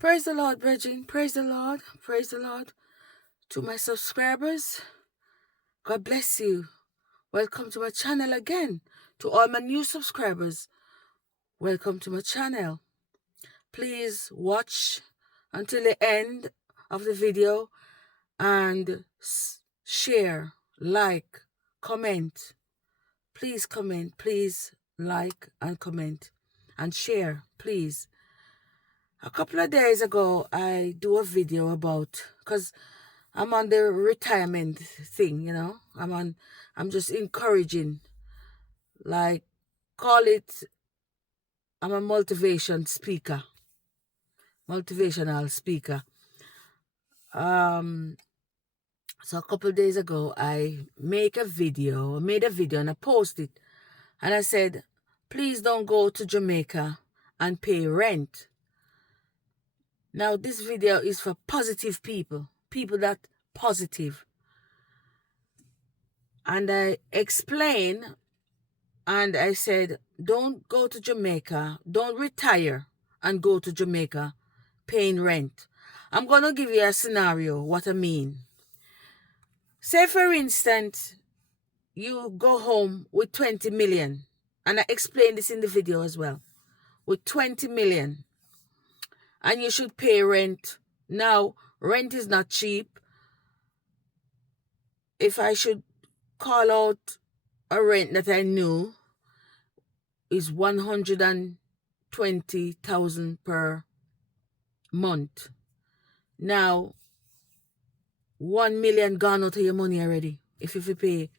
Praise the Lord, brethren. Praise the Lord. Praise the Lord. To my subscribers, God bless you. Welcome to my channel again. To all my new subscribers, welcome to my channel. Please watch until the end of the video and share, like, comment. Please comment, please like and comment and share, please. A couple of days ago, I do a video about, because I'm on the retirement thing, you know. I'm just encouraging, like, call it, I'm a motivational speaker. So a couple of days ago, I made a video and I posted, and I said, please don't go to Jamaica and pay rent. Now, this video is for positive people that positive. And I explain, and I said, don't go to Jamaica, don't retire and go to Jamaica paying rent. I'm going to give you a scenario, what I mean. Say, for instance, you go home with 20 million. And I explained this in the video as well. With 20 million. And you should pay rent. Now, rent is not cheap. If I should call out a rent that I knew is 120,000 per month. Now, 1 million gone out of your money already. If you pay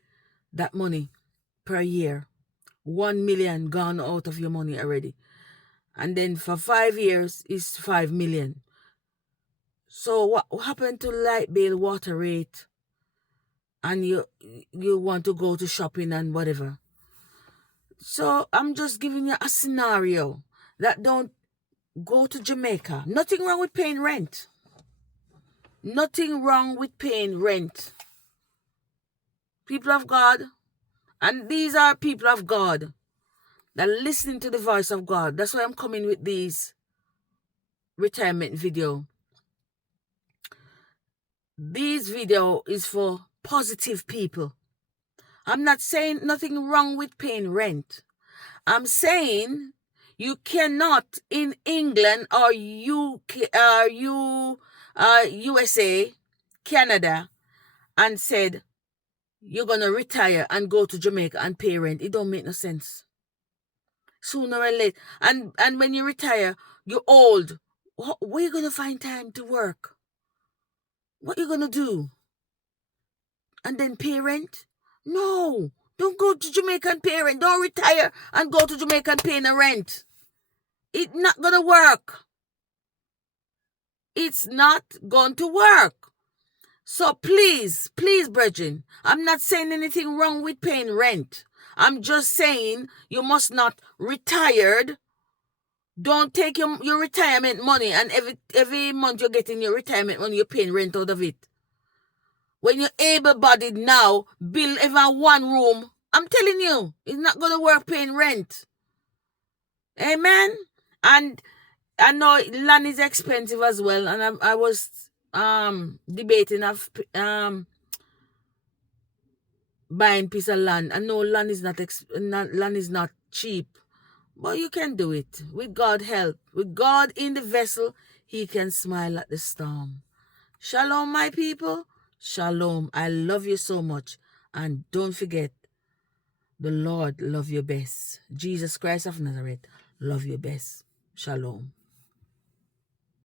that money per year, 1 million gone out of your money already. And then for 5 years is 5 million. So what happened to light bill, water rate, and you want to go to shopping and whatever? So I'm just giving you a scenario that don't go to Jamaica. Nothing wrong with paying rent. Nothing wrong with paying rent. People of God, and these are people of God that are listening to the voice of God. That's why I'm coming with these retirement video. This video is for positive people. I'm not saying nothing wrong with paying rent. I'm saying you cannot in England or USA, Canada, and said you're going to retire and go to Jamaica and pay rent. It don't make no sense. Sooner or later. And when you retire, you're old. Where are you going to find time to work? What are you going to do? And then pay rent? No. Don't go to Jamaica and pay rent. Don't retire and go to Jamaica and pay no rent. It's not going to work. It's not going to work. So please, brethren, I'm not saying anything wrong with paying rent. I'm just saying you must not retired. Don't take your retirement money and every month you're getting your retirement money, you're paying rent out of it. When you're able-bodied now, build even one room. I'm telling you, it's not going to work paying rent. Amen? And I know land is expensive as well. And I was debating of buying piece of land. I know land is not cheap. But you can do it. With God's help. With God in the vessel, He can smile at the storm. Shalom, my people. Shalom. I love you so much. And don't forget, the Lord love you best. Jesus Christ of Nazareth love you best. Shalom.